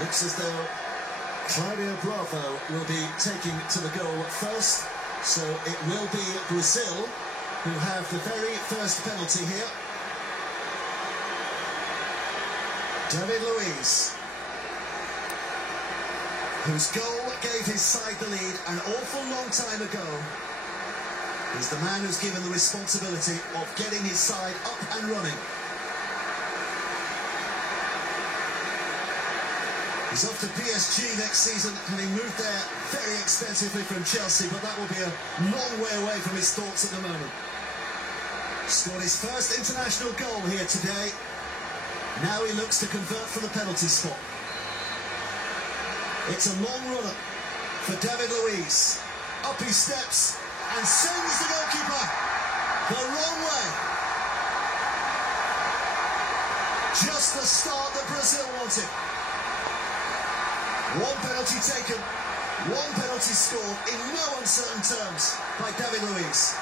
Looks as though Claudio Bravo will be taking to the goal first, so it will be Brazil who have the very first penalty here. David Luiz, whose goal gave his side the lead an awful long time ago, is the man who's given the responsibility of getting his side up and running. He's off to PSG next season, having moved there very expensively from Chelsea, but that will be a long way away from his thoughts at the moment. Scored his first international goal here today. Now he looks to convert from the penalty spot. It's a long runner for David Luiz. Up he steps and sends the goalkeeper the wrong way. Just the start that Brazil wanted. One penalty taken, one penalty scored in no uncertain terms by David Luiz.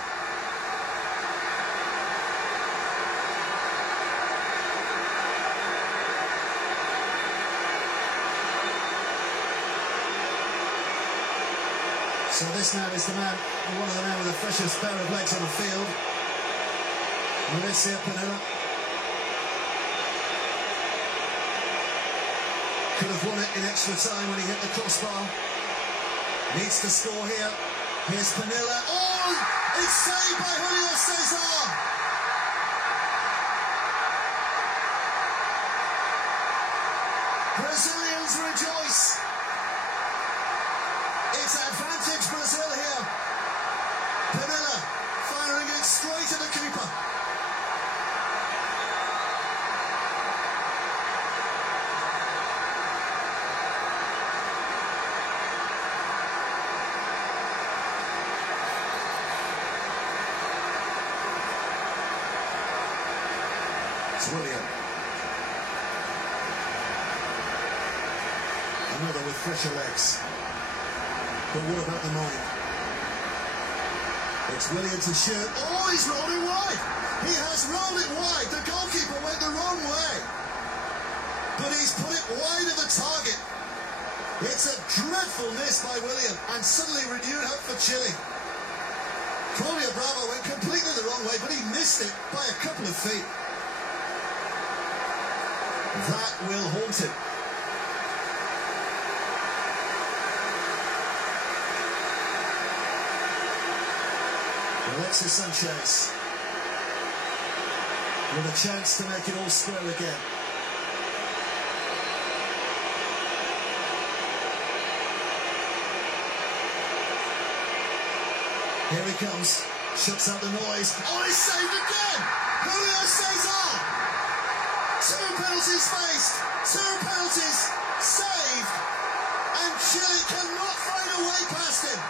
So this now is the man, one of the men with the freshest pair of legs on the field, Mauricio Pinilla. Could have won it in extra time when he hit the crossbar. Needs to score here. Here's Pinilla. Oh! It's saved by Julio Cesar! Brazilians rejoice. It's advantage Brazil here. Pinilla firing it straight at the keeper. William. Another with fresher legs. But what about the mind? It's William to shoot. Oh, he's rolled it wide. He has rolled it wide. The goalkeeper went the wrong way. But he's put it wide of the target. It's a dreadful miss by William and suddenly renewed hope for Chile. Claudio Bravo went completely the wrong way, but he missed it by a couple of feet. That will haunt him. Alexis Sanchez with a chance to make it all square again. Here he comes, shuts out the noise. Oh, he's saved again! Julio Cesar! Two penalties faced, two penalties saved, and Chile cannot find a way past him.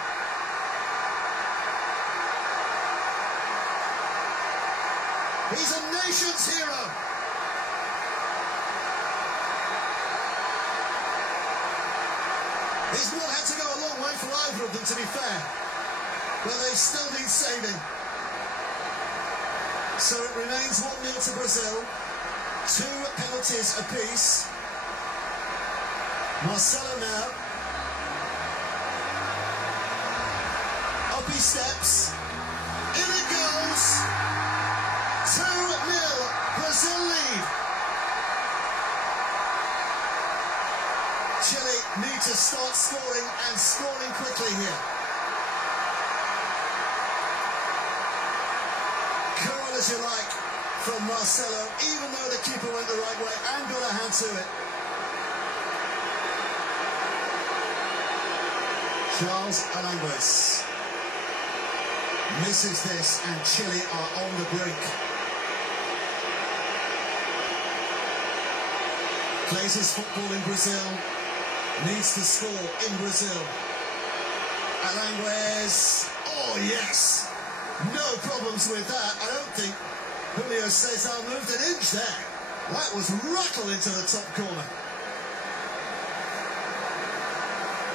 He's a nation's hero. He's not had to go a long way for either of them, to be fair, but they still need saving. So it remains 1-0 to Brazil. Two penalties apiece. Marcelo now. Up he steps. In it goes. 2-0. Brazil lead. Chile need to start scoring and scoring quickly here. Cool as you like from Marcelo, even though the keeper went the right way and got a hand to it. Charles Arangues misses this and Chile are on the brink. Plays his football in Brazil, needs to score in Brazil. Arangues, oh yes, no problems with that. I don't think Julio Cesar moved an inch there. That was rattled into the top corner.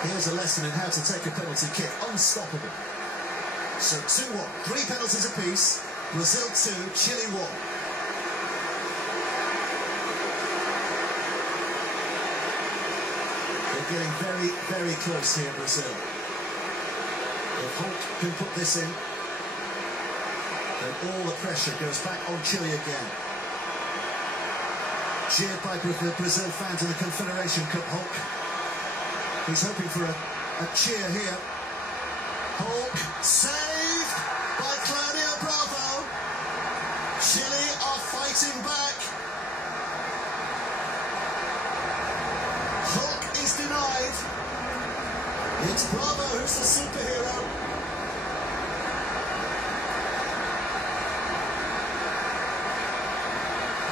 Here's a lesson in how to take a penalty kick. Unstoppable. So 2-1. 3 penalties apiece. Brazil 2, Chile 1. getting very, very close here, Brazil. If Hulk can put this in, then all the pressure goes back on Chile again. Cheered by the Brazil fans in the Confederation Cup, Hulk. He's hoping for a cheer here. Hulk saved by Claudio Bravo. Chile are fighting back. Hulk is denied. It's Bravo who's the superhero.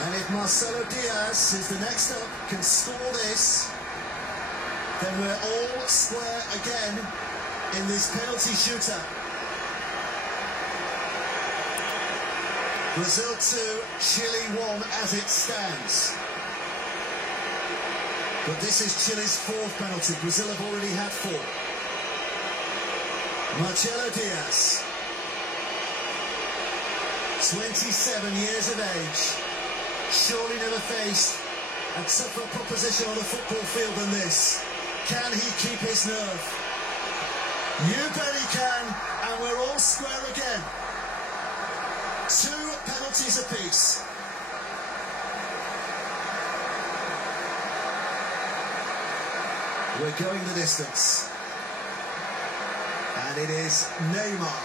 And if Marcelo Diaz, who's the next up, can score this, then we're all square again in this penalty shootout. Brazil 2, Chile 1 as it stands. But this is Chile's fourth penalty. Brazil have already had 4. Marcelo Diaz, 27 years of age, surely never faced a tougher proposition on the football field than this. Can he keep his nerve? You bet he can, and we're all square again. 2 penalties apiece. We're going the distance. And it is Neymar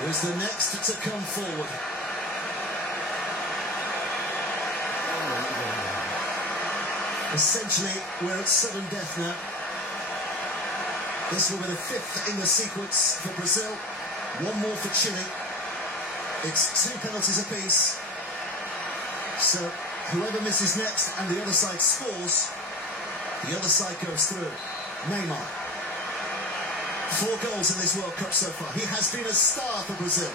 who's the next to come forward. Essentially, we're at sudden death now. This will be the 5th in the sequence for Brazil. 1 more for Chile. It's 2 penalties apiece. So whoever misses next and the other side scores, the other side goes through. Neymar. 4 goals in this World Cup so far. He has been a star for Brazil.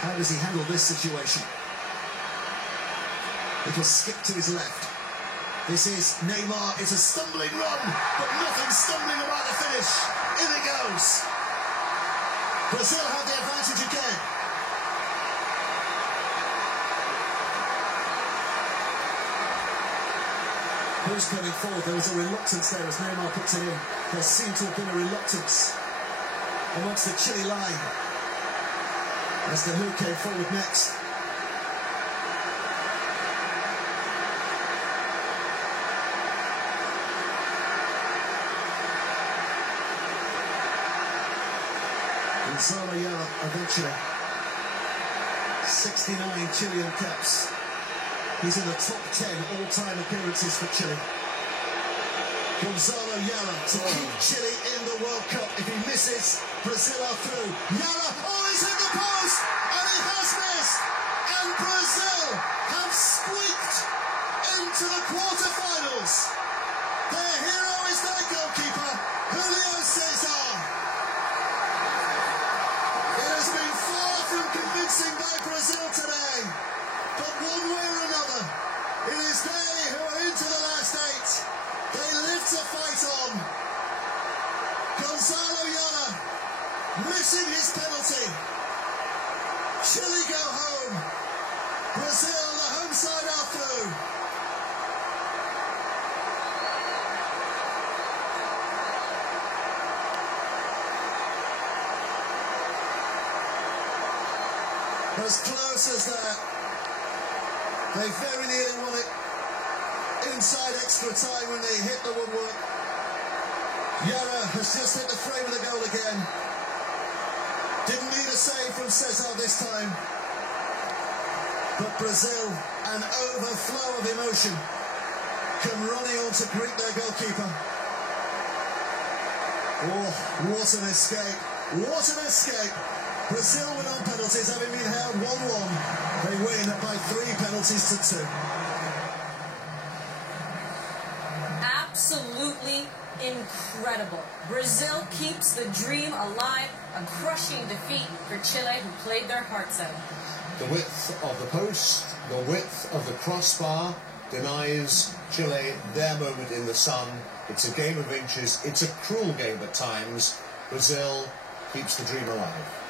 How does he handle this situation? Little skip to his left. This is Neymar. It's a stumbling run, but nothing stumbling about the finish. In it goes. Brazil have the advantage again. Who's coming forward? There was a reluctance there as Neymar puts it in. There seemed to have been a reluctance amongst the Chile line as to who came forward next. Gonzalo Yala eventually. 69 Chilean caps. He's in the top 10 all-time appearances for Chile. Gonzalo Yala to keep Chile in the World Cup. If he misses, Brazil are through. Yala, oh, he's hit the post! And he has missed! And Brazil have squeaked into the quarterfinals. Their hero is their goalkeeper, Julio Cesar. It has been far from convincing by Brazil today. But one way or another, it is they who are into the last 8. They live to fight on. Gonzalo Yala missing his penalty. Chile go home. Brazil, the home side, are through. As close as that. They very nearly won it. Inside extra time when they hit the woodwork. Yara has just hit the frame of the goal again. Didn't need a save from Cesar this time. But Brazil, an overflow of emotion, come running on to greet their goalkeeper. Oh, what an escape. What an escape. Brazil win on penalties, having been held 1-1. They win by 3 penalties to 2. Absolutely incredible. Brazil keeps the dream alive. A crushing defeat for Chile, who played their hearts out. The width of the post, the width of the crossbar denies Chile their moment in the sun. It's a game of inches. It's a cruel game at times. Brazil keeps the dream alive.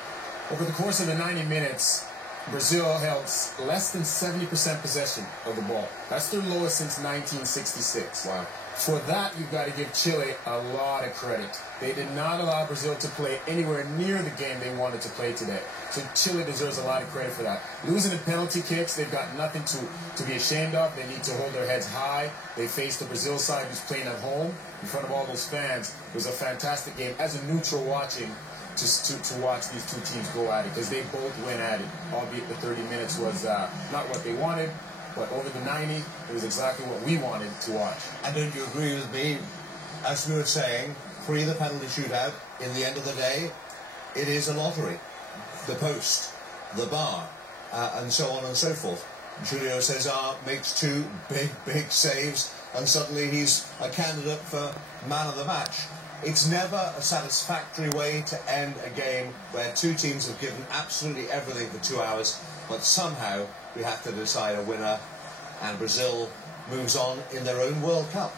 Over the course of the 90 minutes, Brazil held less than 70% possession of the ball. That's their lowest since 1966. Wow. For that, you've got to give Chile a lot of credit. They did not allow Brazil to play anywhere near the game they wanted to play today. So Chile deserves a lot of credit for that. Losing the penalty kicks, they've got nothing to be ashamed of. They need to hold their heads high. They faced the Brazil side who's playing at home in front of all those fans. It was a fantastic game. As a neutral watching, to watch these two teams go at it, because they both went at it, albeit the 30 minutes was not what they wanted. But over the 90, it was exactly what we wanted to watch. And don't you agree with me? As we were saying, pre the penalty shootout, in the end of the day, it is a lottery. The post, the bar, and so on and so forth. Julio Cesar makes two big saves, and suddenly he's a candidate for man of the match. It's never a satisfactory way to end a game where two teams have given absolutely everything for 2 hours, but somehow we have to decide a winner, and Brazil moves on in their own World Cup.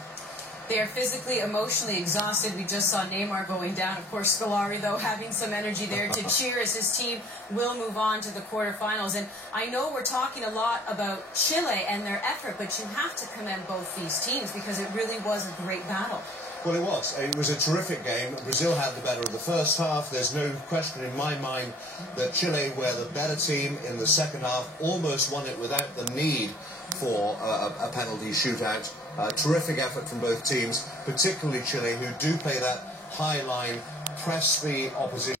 They are physically, emotionally exhausted. We just saw Neymar going down. Of course, Scolari, though, having some energy there to cheer as his team will move on to the quarterfinals. And I know we're talking a lot about Chile and their effort, but you have to commend both these teams because it really was a great battle. Well, it was. It was a terrific game. Brazil had the better of the first half. There's no question in my mind that Chile were the better team in the second half, almost won it without the need for a penalty shootout. Terrific effort from both teams, particularly Chile, who do play that high line, press the opposition.